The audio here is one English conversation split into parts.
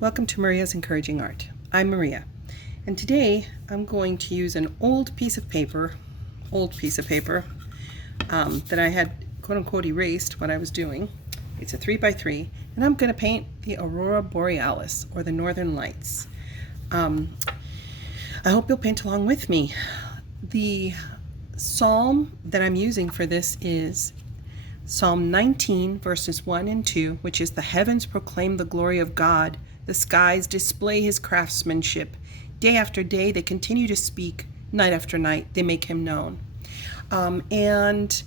welcome to Maria's Encouraging Art. I'm Maria, and today I'm going to use an old piece of paper that I had quote-unquote erased what I was doing. It's a 3x3, and I'm going to paint the Aurora Borealis, or the Northern Lights. I hope you'll paint along with me. The psalm that I'm using for this is Psalm 19, verses 1 and 2, which is, "The heavens proclaim the glory of God. The skies display his craftsmanship. Day after day they continue to speak. Night after night they make him known." And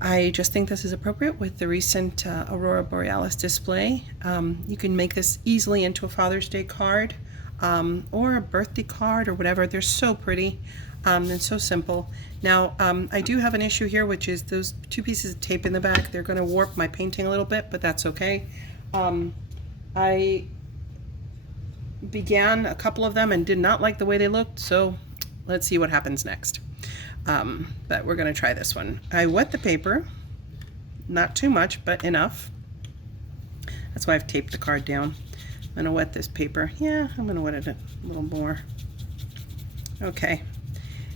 I just think this is appropriate with the recent Aurora Borealis display. You can make this easily into a Father's Day card or a birthday card or whatever. They're so pretty and so simple. Now, I do have an issue here, which is those two pieces of tape in the back. They're going to warp my painting a little bit, but that's okay. I began a couple of them and did not like the way they looked, so let's see what happens next. But we're going to try this one. I wet the paper, not too much, but enough. That's why I've taped the card down. I'm going to wet this paper. Yeah, I'm going to wet it a little more. Okay.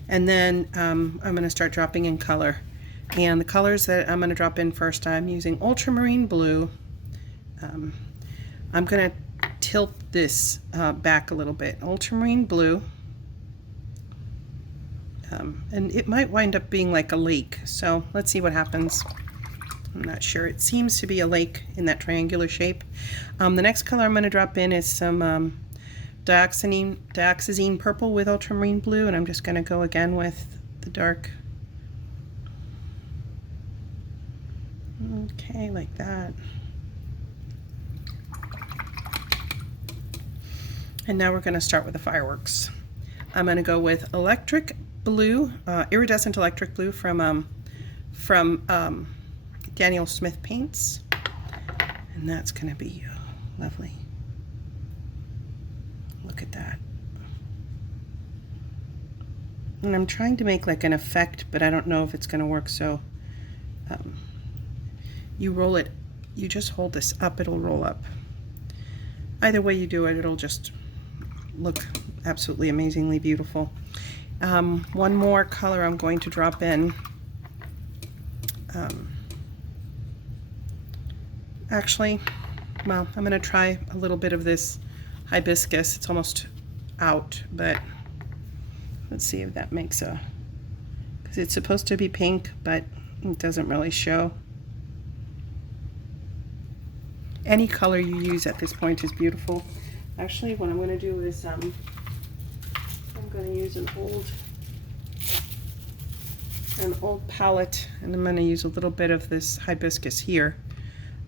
And then I'm going to start dropping in color. And the colors that I'm going to drop in first, I'm using ultramarine blue. I'm going to tilt this back a little bit. Ultramarine blue. And it might wind up being like a lake, so let's see what happens. I'm not sure. It seems to be a lake in that triangular shape. The next color I'm going to drop in is some dioxazine purple with ultramarine blue, and I'm just going to go again with the dark. Okay, like that. And now we're going to start with the fireworks. I'm going to go with electric blue, iridescent electric blue from Daniel Smith Paints, and that's going to be lovely. Look at that. And I'm trying to make like an effect, but I don't know if it's going to work. So you roll it, you just hold this up, it'll roll up. Either way you do it, it'll just look absolutely amazingly beautiful. One more color I'm going to drop in. Actually, well, I'm going to try a little bit of this hibiscus. It's almost out, but let's see if that makes a, because it's supposed to be pink, but it doesn't really show. Any color you use at this point is beautiful. Actually, what I'm going to do is I'm going to use an old palette, and I'm going to use a little bit of this hibiscus here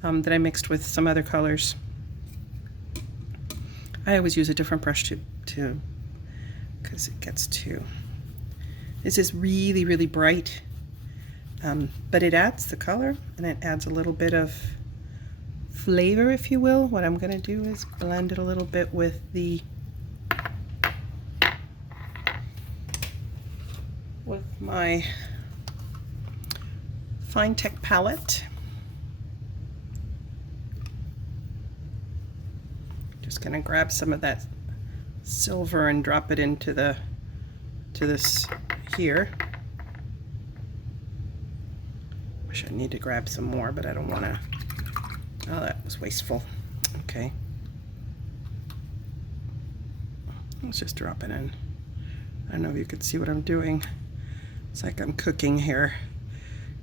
that I mixed with some other colors. I always use a different brush to because it gets too. This is really, really bright, but it adds the color and it adds a little bit of flavor, if you will. What I'm going to do is blend it a little bit with my Finetec palette. Just going to grab some of that silver and drop it into this here. Wish I need to grab some more, but I don't want to. Oh, that was wasteful. Okay. Let's just drop it in. I don't know if you can see what I'm doing. It's like I'm cooking here.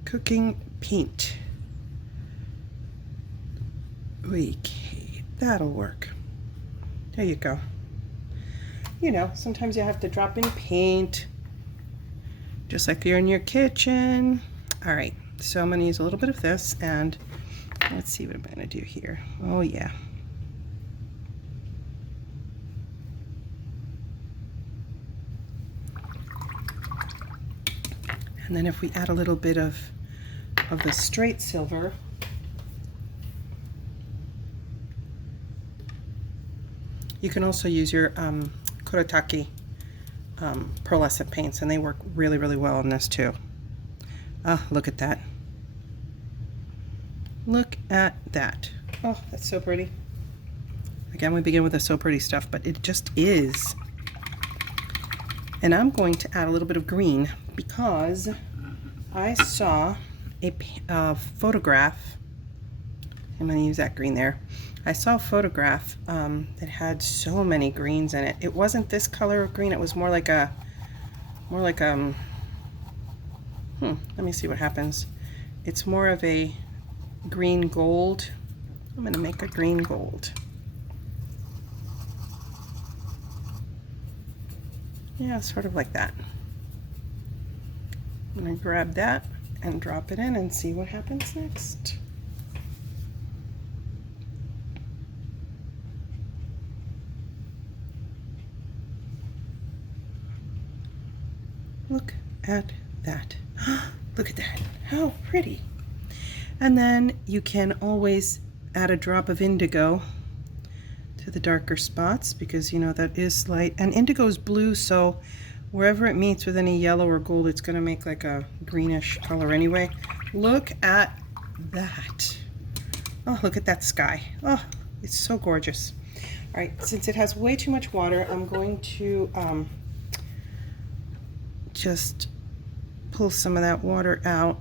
Cooking paint. Okay, that'll work. There you go. You know, sometimes you have to drop in paint, just like you're in your kitchen. All right, so I'm going to use a little bit of this, and let's see what I'm going to do here. Oh, yeah. And then if we add a little bit of the straight silver, you can also use your Finetec Pearlescent paints, and they work really, really well on this too. Look at that. Look at that. Oh, that's so pretty. Again, we begin with the So Pretty stuff, but it just is. And I'm going to add a little bit of green because I saw a photograph. I'm going to use that green there. I saw a photograph that had so many greens in it. It wasn't this color of green. It was more like a, let me see what happens. It's more of a green gold. I'm going to make a green gold. Yeah, sort of like that. I'm going to grab that and drop it in and see what happens next. Look at that. Look at that. How pretty. And then you can always add a drop of indigo to the darker spots because you know that is light. And indigo is blue, so wherever it meets with any yellow or gold, it's going to make like a greenish color anyway. Look at that. Oh, look at that sky. Oh, it's so gorgeous. All right, since it has way too much water, I'm going to just pull some of that water out.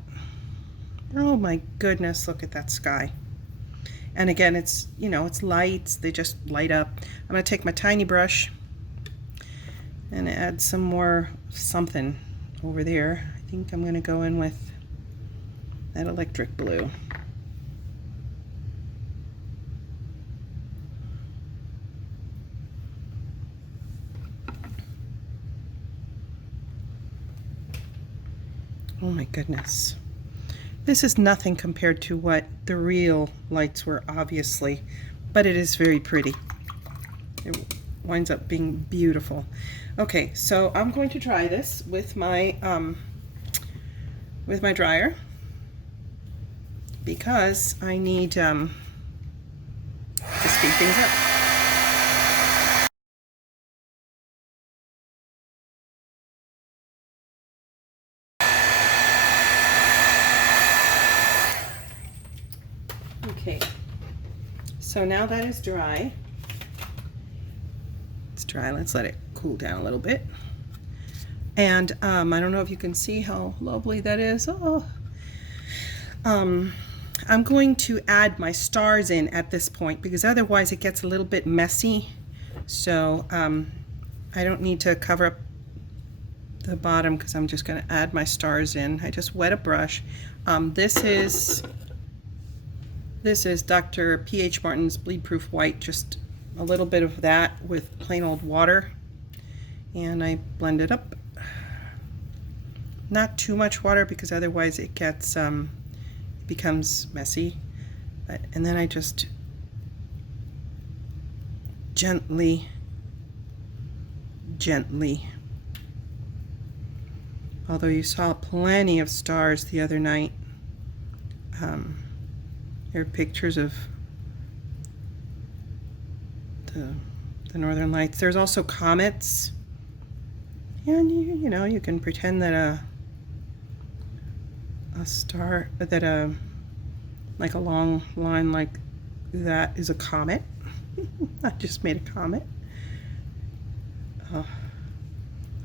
Oh my goodness, look at that sky. And again, it's, you know, it's lights, they just light up. I'm going to take my tiny brush and add some more something over there. I think I'm going to go in with that electric blue. Oh my goodness. This is nothing compared to what the real lights were, obviously, but it is very pretty. It winds up being beautiful. Okay, so I'm going to dry this with my dryer because I need to speed things up. Okay, so now that is dry. It's dry, let's let it cool down a little bit. And I don't know if you can see how lovely that is. Oh. I'm going to add my stars in at this point because otherwise it gets a little bit messy. So I don't need to cover up the bottom because I'm just going to add my stars in. I just wet a brush. This is Dr. P.H. Martin's Bleed Proof White, just a little bit of that with plain old water, and I blend it up. Not too much water because otherwise it gets becomes messy. And then I just gently, although you saw plenty of stars the other night. There are pictures of the northern lights. There's also comets, and you know, you can pretend that a star, that like a long line like that is a comet. I just made a comet.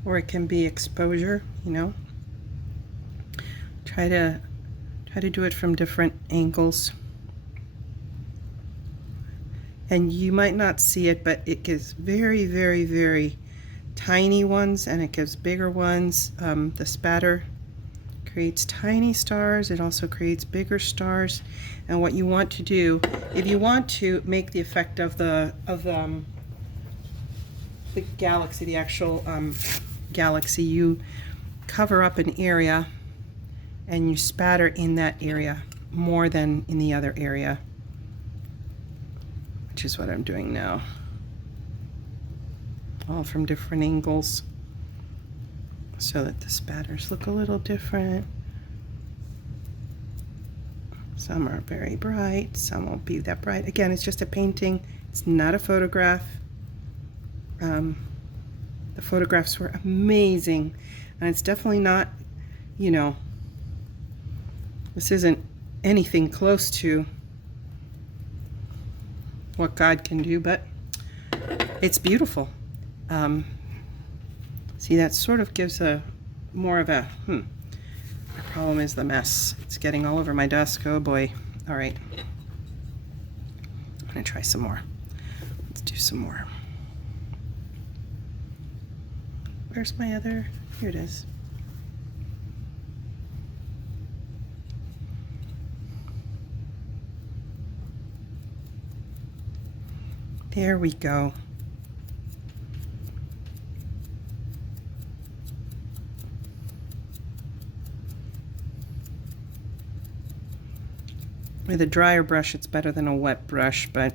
Or it can be exposure, you know. Try to do it from different angles. And you might not see it, but it gives very, very, very tiny ones, and it gives bigger ones. The spatter creates tiny stars. It also creates bigger stars. And what you want to do, if you want to make the effect of the galaxy, the actual galaxy, you cover up an area and you spatter in that area more than in the other area, which is what I'm doing now. All from different angles so that the spatters look a little different. Some are very bright, some won't be that bright. Again, it's just a painting, it's not a photograph. The photographs were amazing, and it's definitely not, you know, this isn't anything close to what God can do, but It's beautiful. See, that sort of gives a more of a, the problem is the mess. It's getting all over my desk. Oh boy. All right. I'm gonna try some more. Let's do some more. Where's my other? Here it is. There we go. With a drier brush, it's better than a wet brush, but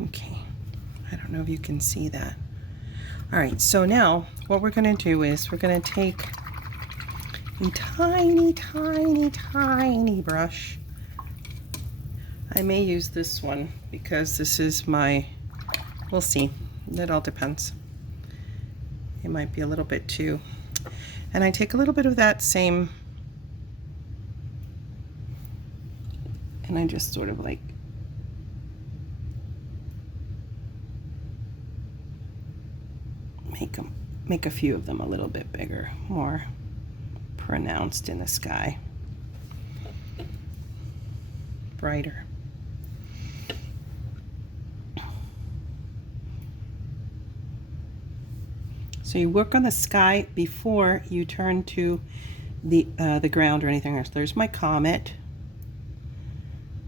okay. I don't know if you can see that. All right, so now what we're going to do is we're going to take a tiny, tiny, tiny brush. I may use this one because this is my, we'll see. It all depends. It might be a little bit too. And I take a little bit of that same, and I just sort of like make a few of them a little bit bigger, more pronounced in the sky, brighter. So you work on the sky before you turn to the ground or anything else. There's my comet.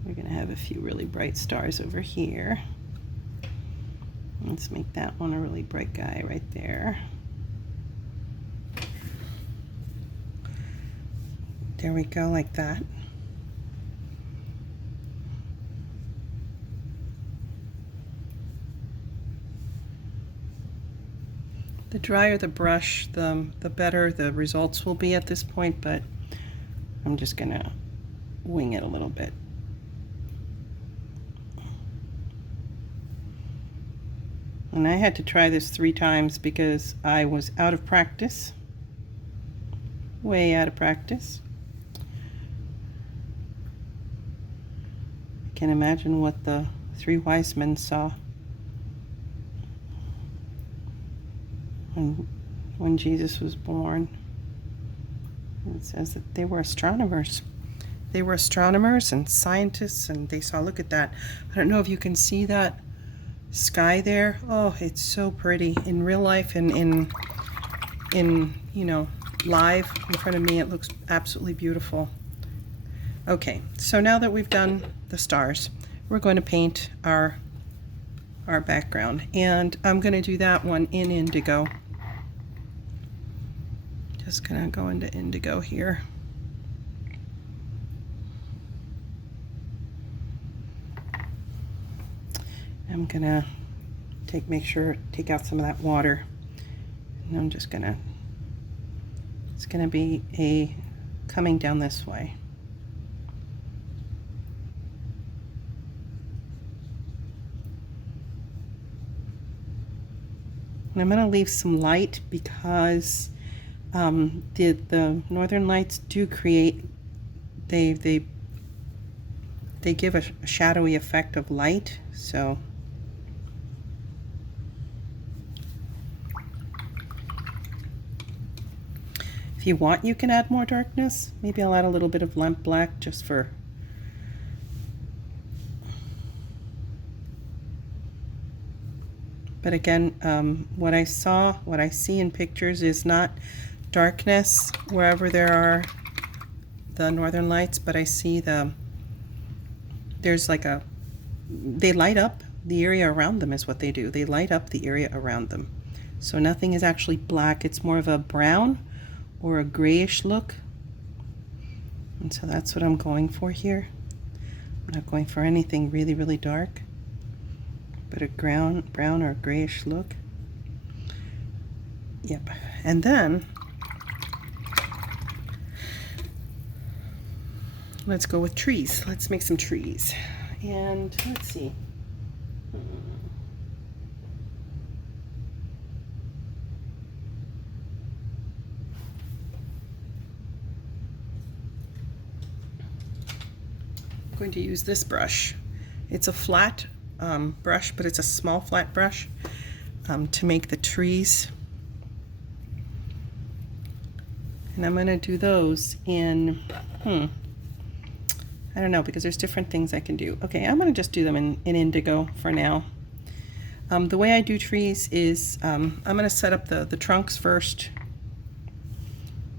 We're gonna have a few really bright stars over here. Let's make that one a really bright guy right there. There we go, like that. The drier the brush, the better the results will be at this point, but I'm just gonna wing it a little bit. And I had to try this 3 times because I was out of practice, way out of practice. I can imagine what the 3 wise men saw when Jesus was born. It says that they were astronomers. They were astronomers and scientists, and they saw, look at that. I don't know if you can see that sky there. Oh, it's so pretty. In real life and in you know, live in front of me, it looks absolutely beautiful. Okay, so now that we've done the stars, we're going to paint our background, and I'm going to do that one in indigo. Just gonna go into indigo here. I'm gonna take out some of that water, and I'm just gonna, it's gonna be a coming down this way. And I'm gonna leave some light because the northern lights do create, they give a shadowy effect of light. So if you want, you can add more darkness. Maybe I'll add a little bit of lamp black just for, but again, what I see in pictures is not darkness wherever there are the northern lights, but I see there's like they light up the area around them is what they do. They light up the area around them. So nothing is actually black. It's more of a brown or a grayish look. And so that's what I'm going for here. I'm not going for anything really, really dark, but a brown or grayish look. Yep. And then let's go with trees. Let's make some trees. And let's see. going to use this brush. It's a flat brush, but it's a small flat brush to make the trees. And I'm going to do those in, I don't know, because there's different things I can do. Okay, I'm going to just do them in indigo for now. The way I do trees is I'm going to set up the trunks first.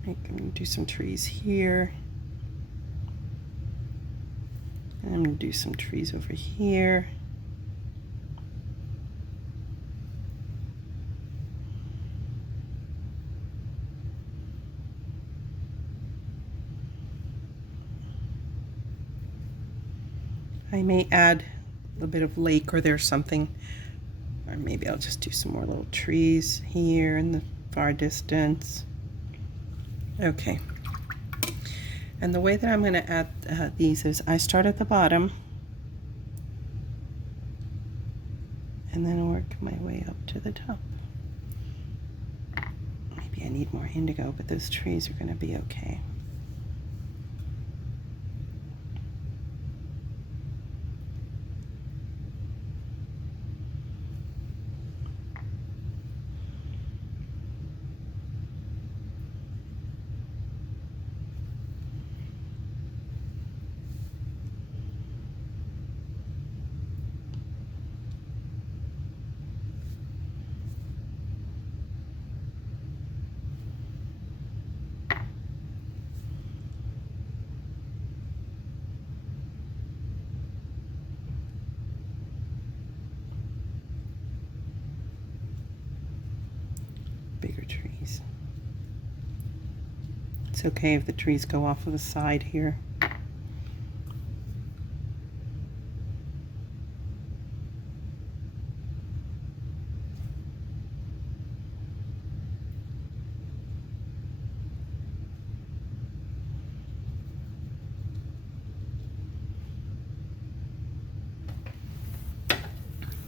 I'm going to do some trees here. And I'm going to do some trees over here. I may add a bit of lake or there's something, or maybe I'll just do some more little trees here in the far distance. Okay. And the way that I'm going to add these is I start at the bottom and then work my way up to the top. Maybe I need more indigo, but those trees are going to be okay. Bigger trees. It's okay if the trees go off of the side here.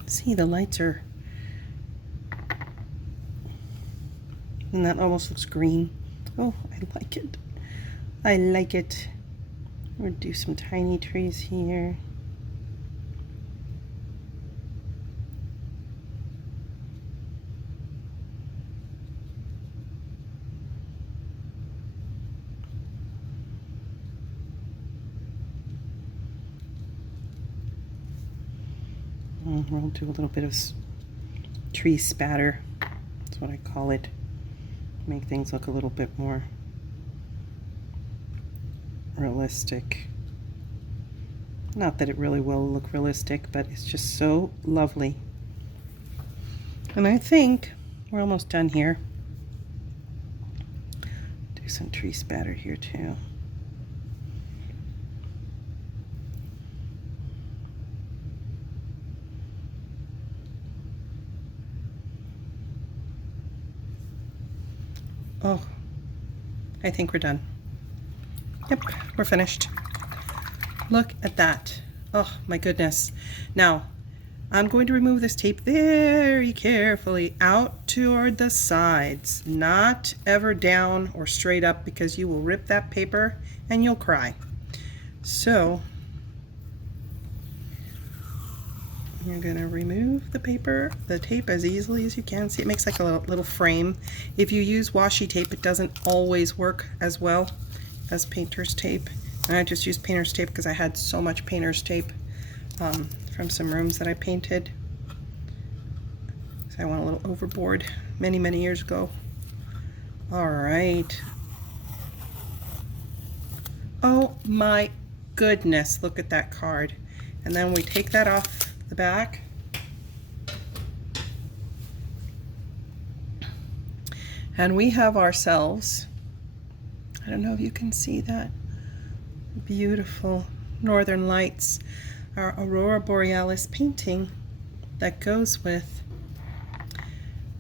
See, the lights are, and that almost looks green. Oh, I like it. I like it. We'll do some tiny trees here. We'll do a little bit of tree spatter. That's what I call it. Make things look a little bit more realistic. Not that it really will look realistic, but it's just so lovely. And I think we're almost done here. Do some tree spatter here too. Oh, I think we're done. Yep, we're finished. Look at that. Oh my goodness. Now, I'm going to remove this tape very carefully out toward the sides, not ever down or straight up, because you will rip that paper and you'll cry. So, you're going to remove the tape as easily as you can. See, it makes like a little frame. If you use washi tape, it doesn't always work as well as painter's tape. And I just used painter's tape because I had so much painter's tape from some rooms that I painted. So I went a little overboard many, many years ago. All right. Oh my goodness, look at that card. And then we take that off the back. And we have ourselves, I don't know if you can see that, beautiful northern lights, our Aurora Borealis painting that goes with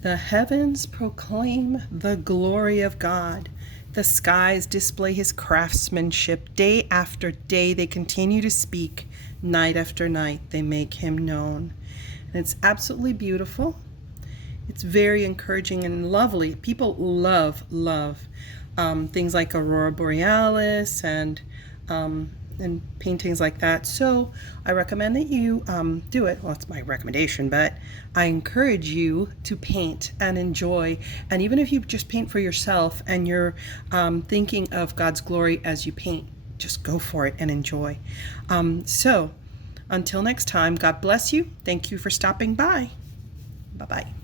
the heavens proclaim the glory of God. The skies display his craftsmanship. Day after day they continue to speak. Night after night they make him known. And it's absolutely beautiful. It's very encouraging and lovely. People love things like Aurora Borealis and and paintings like that. So I recommend that you do it. Well, it's my recommendation, but I encourage you to paint and enjoy. And even if you just paint for yourself and you're thinking of God's glory as you paint, just go for it and enjoy. So until next time, God bless you. Thank you for stopping by. Bye-bye.